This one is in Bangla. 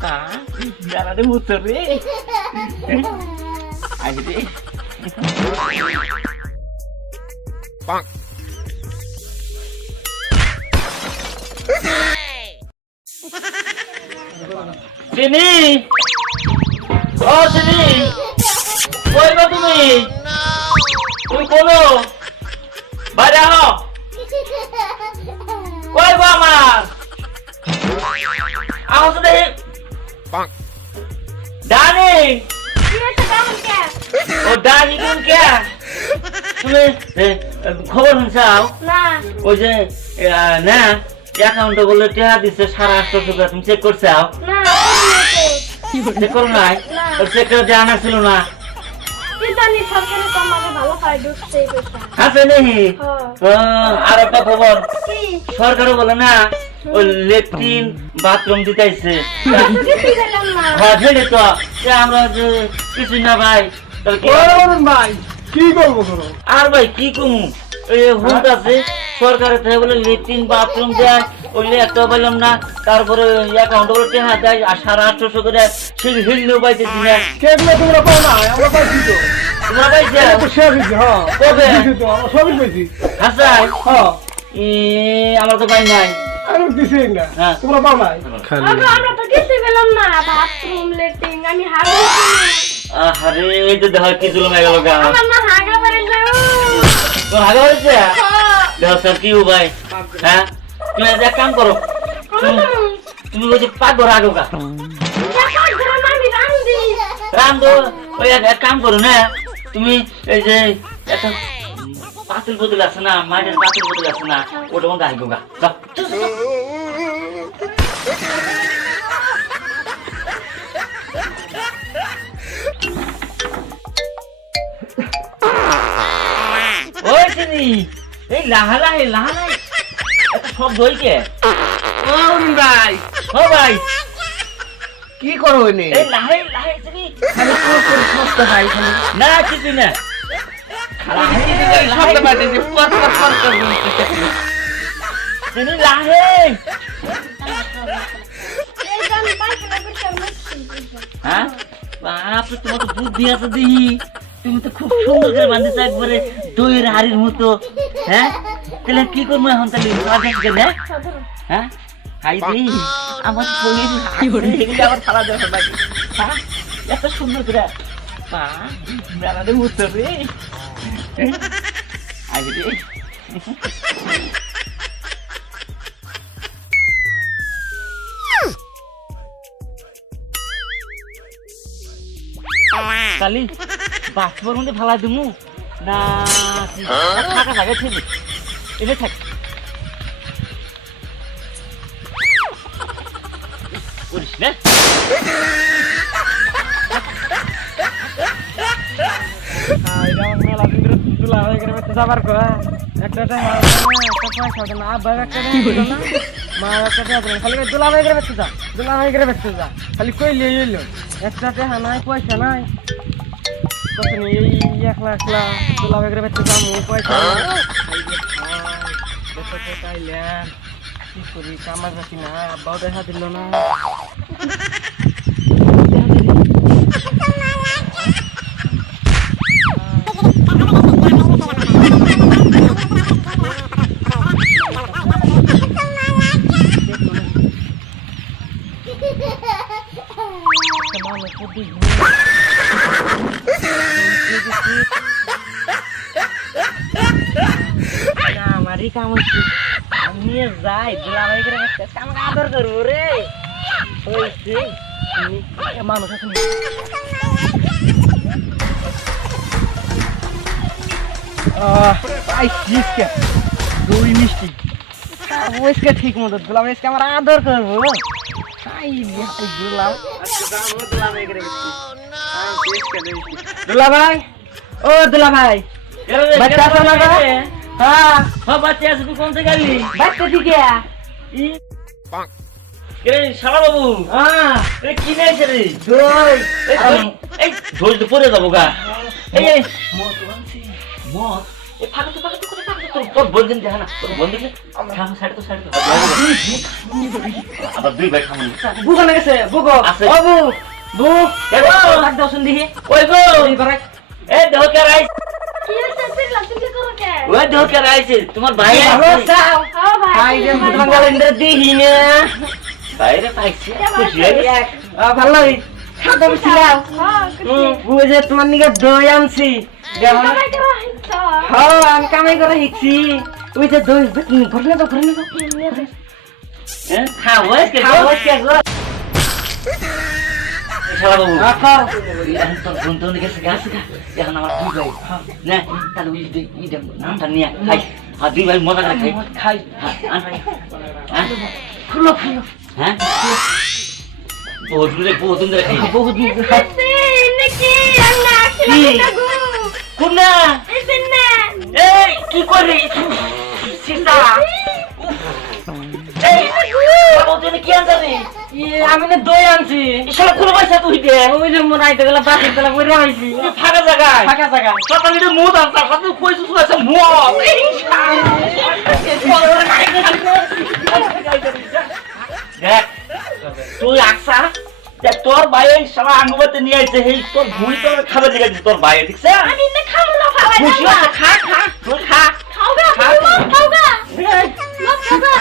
বেড়াতে উত্তর রে আগে রে চিনি ও চিনি কই গো তুমি তুমি কোনো বাইরে আনো কই কোন কে তুমি খবর শুনছাও? না। ওই যে না অ্যাকাউন্টে বলে টাকা দিচ্ছে সাড়ে আটশো টাকা। তুমি চেক করছাও? চেক করো নাই না। চেক করে জানা ছিল না? আছে নেই। আর একটা খবর। সরকারও বলে না ওই লেট্রিন বাথরুম দিতেছে হ্যাঁ তো। আমরা যে কিছু না ভাই ভাই কি করব আর ভাই কি কমু? এই হুট আছে সরকারের থেকে বলে লেট্রিন বাথরুম দেয় ওইলে একটা পাইলাম না তারপরে অ্যাকাউন্ট বলে টেহা দেয় আর সাড়ে আটশোশো করে সে হিললেও পাইতেছি না। তোমরা পাও না আমরা পাইছি তো? তোমরা পাইছে? হ্যাঁ। কবে? আমরা সবই পাইছি হ্যাঁ। তো পাই নাই। আমি দিছি না। হ্যাঁ। তোমরা পাও নাই? আমরা আমরা তো কিছুই পেলাম না বাথরুম লেট্রিন আমি হাগা আরে এই তো দেখা কি জুলুম হয়ে গেল গা। আমার না হাগা পারে যাও তোর হাগা হয়েছে দেখ স্যার কি উপায়? হ্যাঁ? তুমি এক কাম করো। তুমি ওই যে আগো গা। রাম তো ওই এক কাম করো না? তুমি এই যে একটা পাতিল বোতল আছে না মাটির পাতিল বোতল আছে না ওটা মধ্যে আসব গা। যাও। এই লাহা লাহে লাহা লাহে একটা শব্দ হইছে ভাই। ও ভাই। কি করো এনে? এই লাহে লাহে চিনি খালি কোর শব্দ ভাই খালি। না কিছু না। শব্দ বাটে পর পর পর করে বলতেছে। লাহে এই হ্যাঁ? তোমার তো বুদ্ধি আছে দেখি। তুমি তো খুব সুন্দর করে বাঁধেছো একবারে। দইয়ের হাড়ির মতো হ্যাঁ? তাহলে কি করব এখন তাহলে? হ্যাঁ? হাই দি আমার শরীর এগুলি আবার বাকি হ্যাঁ? এত সুন্দর করে। মেলাতে উঠতে রে। আই রে। কালি বাষ্পর মধ্যে ফালা দিমু? না? থাকা থাকে ঠিক এনে থাক করিস না হয়ে করা একটা টাইম আব্বা একটা টাইম মা একটা টাইম দিল খালি দুলা হয়ে গেলে বেঁচে যা দুলা হয়ে গেলে বেঁচে যা খালি কই লিয়ে এল একটা টাকা নাই পয়সা নাই কত নেই এই একলা একলা দুলা গেলে বেঁচে যা মু পয়সা টাকা কি করি কামা যাচ্ছি না আব্বাও দেখা দিল না কাম হচ্ছে আমি নিয়ে যাই দুলাভাই করে আমাকে আদর করব রে। হয়েছে মানুষ আছে দই মিষ্টি। ওইসকে ঠিক মতো এসকে আমার আদর করব। দুলা ভাই ও দুলা ভাই বাচ্চা? হ্যাঁ হ্যাঁ বাচ্চা আছে তুই কোন থেকে আলি বাচ্চা দিকে কে শালা বাবু হ্যাঁ। এ কি নেছে রে? দই। এই ধরে তো পড়ে যাব গা। এই এই। মদ এই ফাঁকা তো ফাঁকা তো করে ফাঁকা তোর তোর বন্ধু দেখা না? তোর বন্ধু খাম সাইড তো সাইড তো। আবার দুই ভাই খামনি বুকো না গেছে বুকো। আছে। ও বু বু এ দাও শুন দিহি ওই গো এই করে এ ঢোকে রাইস কি হচ্ছে চিল্লা চিল্লি করো কে ওই ঢোকে রাইস তোমার ভাই ভালো চাও হ্যাঁ ভাই। যে বাঙালিদের দিহি না বাইরে পাইছে। খুশি হয়ে আ, ভালো হই খাতে বসিলাম হ্যাঁ বুঝে যে তোমার নিকে দই আনছি। হ্যাঁ আমি কামাই করে শিখছি ওই যে দই ঘরে না তো ঘরে না তো হ্যাঁ শালা বাবু এখন তোর বন্ধু নিয়ে গেছে গাছ এখন আমার দুই ভাই। না তাহলে ওই নামটা নিয়ে খাই। আর দুই ভাই মজা করে খাই। খাই। হ্যাঁ, আন ভাই। হ্যাঁ? খুলো খুলো। হ্যাঁ? বহুত দূরে বহুত দূরে খাই। বহুত দিন খাই। কোন এই কি করে সীতা এই কি আমি না দই আনছি। ইশালা কোন পয়সা তুই দে। ওই যে মোর আইতে গেলে তুই ফাঁকা জায়গায়। ফাঁকা জায়গা সকালে এটা মুদ আনতাম সাথে কইছিস তুই আছে মুদ। দেখ তুই আকসা দেখ তোর ভাই এই শালা আঙ্গুবাতে নিয়ে আইছে এই তোর ভুঁই তোর খাবে দিকে তোর ভাই ঠিক আছে? আমি না খাব না খাওয়া খুশি যাবে খা খা তুই খা। খাওগা খাওগা খাওগা খাওগা